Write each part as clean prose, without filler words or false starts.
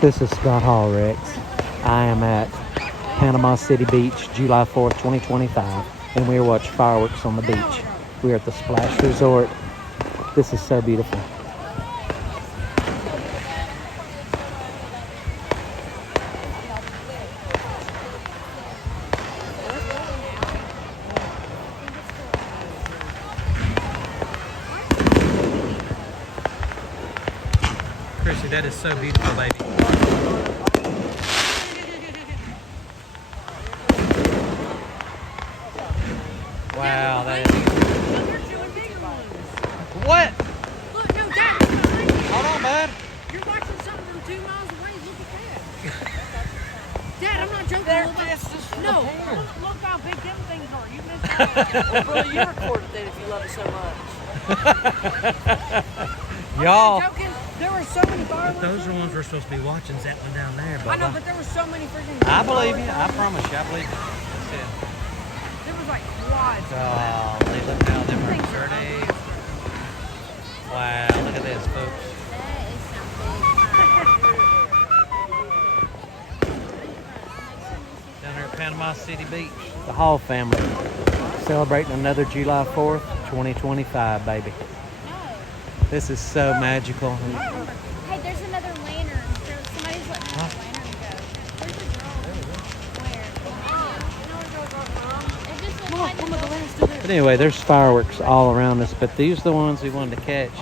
This is Scott Hall, Rex. I am at Panama City Beach, July 4th, 2025, and we are watching fireworks on the beach. We are at the Splash Resort. This is so beautiful. Chrissy, that is so beautiful, baby. Wow, that is... What? Look, no, Dad. Hold on, bud. You're watching something from 2 miles away. Look at that. Dad, I'm not joking. No, look how big them things are. You missed that. Well, bro, you recorded that if you love it so much. Y'all. I'm not joking. There were so many fireworks. Those are the ones we're supposed to be watching. That one down there, I know, Bubba. but there were so many freaking. I believe you. I promise you. I believe you. That's it. There was like quads. Oh, look how them are dirty. Wow, look at this, folks. Down here at Panama City Beach. The Hall family celebrating another July 4th, 2025, baby. This is so magical. Hey, there's another lantern. Somebody's letting another lantern go. Where's the girl? Where? It just looks like But anyway, there's fireworks all around us, but these are the ones we wanted to catch.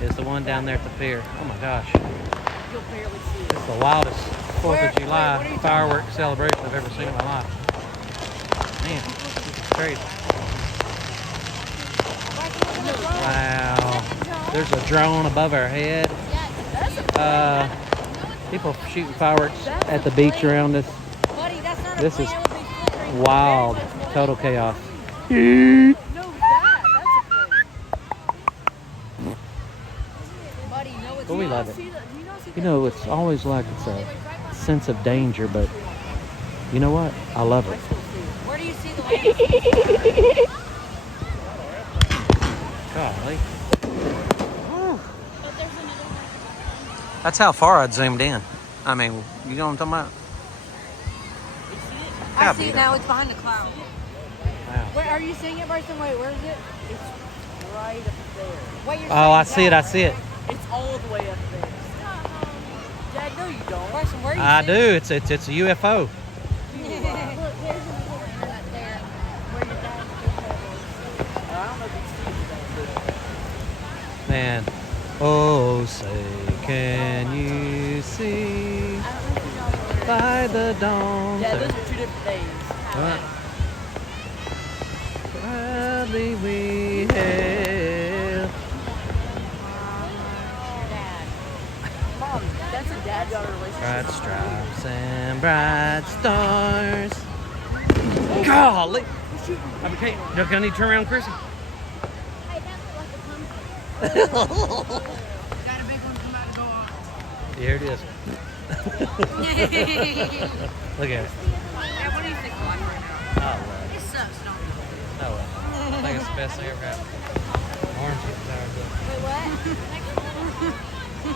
Is the one down there at the pier. Oh my gosh. It's the wildest 4th of July fireworks celebration I've ever seen in my life. Man, it's crazy. Wow. There's a drone above our head. People shooting fireworks at the beach around us. This is wild. Total chaos. But we love it. You know, it's always like it's a sense of danger, but you know what? I love it. Where do you see the land? Golly. That's how far I'd zoomed in. I mean, you know what I'm talking about? I see it now. It's behind the cloud. Wow. Wait, are you seeing it, Bryson? Wait, where is it? It's right up there. Wait, you're Oh, I see it. I see it. It's all the way up there. Dad, no, you don't. Bryson, where are you I seeing do. It's a UFO. I don't know if you see it. Man. Oh, say, can you see by the dawn's Yeah, those are 2 different days. What? Proudly we hail. Mom, that's a dad-daughter relationship. Bright stripes and bright stars. Golly! Okay, look, I need to turn around, Chrissy. Got a big one come out to go off. Here it is. Look at it. Yeah, what do you think like right now? Oh, well. It sucks, don't it? Oh, well. I think it's the best thing ever happened. Orange is sour good. Wait, what?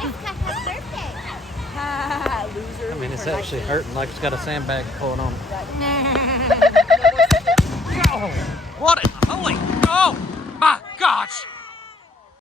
It's Kaha's birthday. Loser. I mean, it's actually hurting like it's got a sandbag pulling on it. Oh, what? Holy! Oh, my gosh!